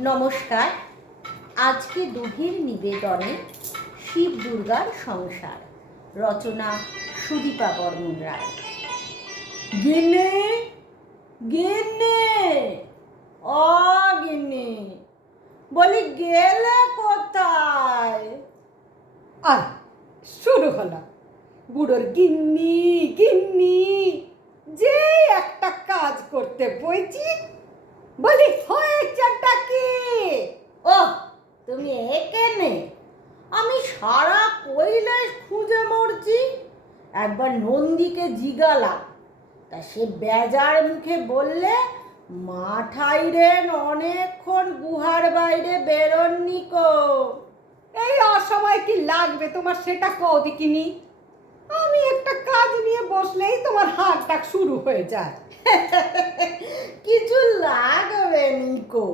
নমস্কার। আজকে দধির নিবেদনে শিব দুর্গার সংসার, রচনা সুদীপা বর্মন রায়। গিন্নি, গিন্নি, ও গিন্নি, বলি গেলে কোথায়? আর শুরু হলো বুড়োর গিন্নি গিন্নি। যে একটা কাজ করতে বইছি, বলি হয়েছেটা কি? ও তুমি এখানে? আমি সারা কৈলাস খুঁজে মরছি। একবার নন্দীকে জিগালাম, তা সে বেজার মুখে বললে মাঠাইরেন অনেকক্ষণ গুহার বাইরে বেরোননি কো। এই অসময় কি লাগবে তোমার সেটা কও দেখিনি। আমি একটা কাজ নিয়ে বসলেই তোমার হাঁক ডাক শুরু হয়ে যায়। কিছু লাগবে নিকো,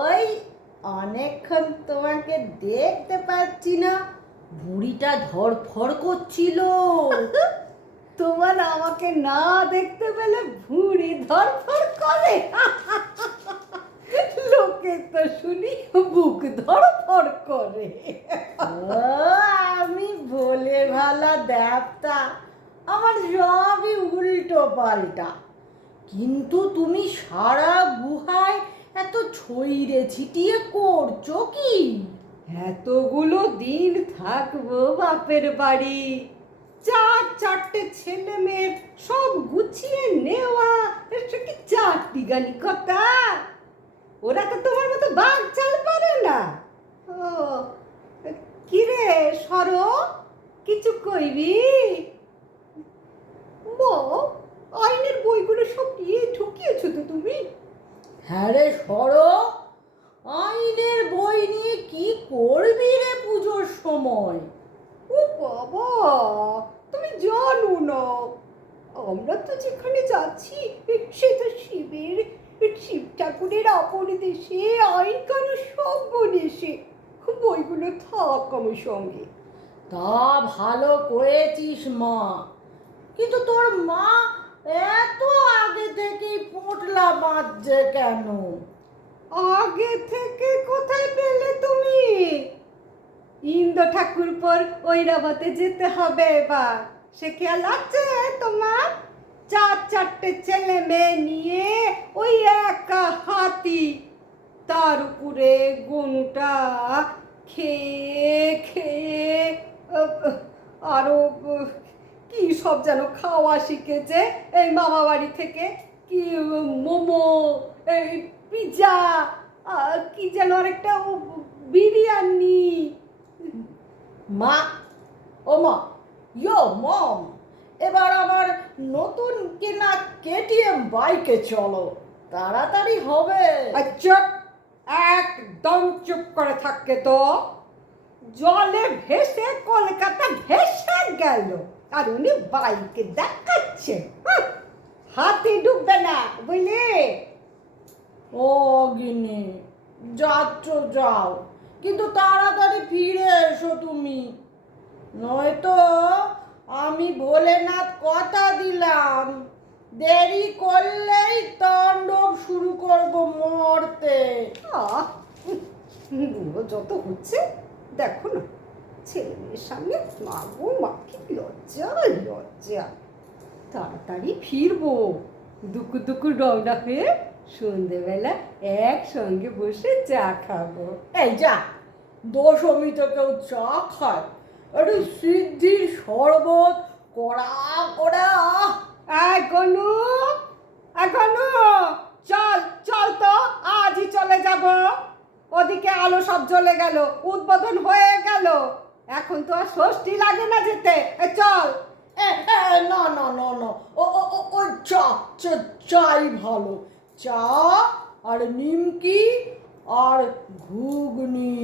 ওই অনেকক্ষণ তোমাকে দেখতে পাচ্ছি না, বুড়িটা ধরফড় করছিল। তোমার আমাকে না দেখতে পেলে ভুঁড়ি ধরফড় করে? লোকে তো শুনি বুক ধরফড় করে। ও আমি ভোলে ভালা দেবতা, আমার সবই উল্টো পাল্টা। কিন্তু তুমি সারা গুহায় এত ছইরে ছিটিয়ে করছো কি? এতগুলো দিন থাকবো বাপের বাড়ি, চারটে ছেলে মেয়ে সব গুছিয়ে নেওয়া, সে কি চারটি গানি কথা? ওরা তো তোমার মতো বাঘ চাল পারে না। ও কিরে সর, কিছু কইবি? আইনের বইগুলো সব নিয়ে ঢুকিয়েছো তো তুমি? হ্যাঁ রে সরো, আইনের বই নিয়ে কি করবি রে পুজোর সময়? ও বাবা, তুমি জানো না, আমরা তো যেখানে যাচ্ছি সে তো শিব ঠাকুরের আপন দেশে, আইন কানুন সব বনেছে। বইগুলো থাক আমার সঙ্গে। তা ভালো করেছিস মা, কিন্তু তোর মা এত আগে থেকেই পোঁটলা বাঁধছে কেন? আগে থেকে কোথায় পেলে তুমি? ইন্দ্র ঠাকুর পর ঐরাবতে যেতে হবে এবার, সে খেয়াল আছে তোমার? চারটে ছেলে মেয়ে নিয়ে ওই একা হাতি, তার উপরে গনুটা খেয়ে খেয়ে আরো কি সব যেন খাওয়া শিখেছে এই মামা বাড়ি থেকে। কি মোমো, এই পিৎজা, কি যেন আরেকটা বিরিয়ানি। মা, ও মা, ইয়ো মম, এবার আমার নতুন কেনা কেটিএম বাইকে চলো, তাড়াতাড়ি হবে। আচ্ছা, একদম চুপ করে থাকবে তো। জলে ভেসে কলকাতা ভেসে গেল, আর উনি বাইকে দেখাচ্ছে। হাতে ডুববে না বুঝলে? ও গিন্নি, যাচ্ছ যাও, কিন্তু তাড়াতাড়ি ফিরে এসো তুমি, নয়তো আমি ভোলেনাথ কথা দিলাম, দেরি করলেই তাণ্ডব শুরু করব মরতে। বুড়ো যত হচ্ছে দেখো না, ছেলে মেয়ের সামনে মাগো মা, কি লজ্জা লজ্জা। তাড়াতাড়ি ফিরবো, দুকু রওনা হয়ে সন্ধেবেলা একসঙ্গে বসে চা খাবো। এই যা, দশমীতে কেউ চা খায়? একটু সিদ্ধির শরবত কড়া কড়া। গনু, গনু, চল চল তো, আজই চলে যাব। ওদিকে আলো সব জ্বলে গেল, উদ্বোধন হয়ে গেল, এখন তো আর ষষ্ঠী লাগে না যেতে। চল। না না না না, ও ও ও ও চা, চাই ভালো, চা আর নিমকি আর ঘুগনি।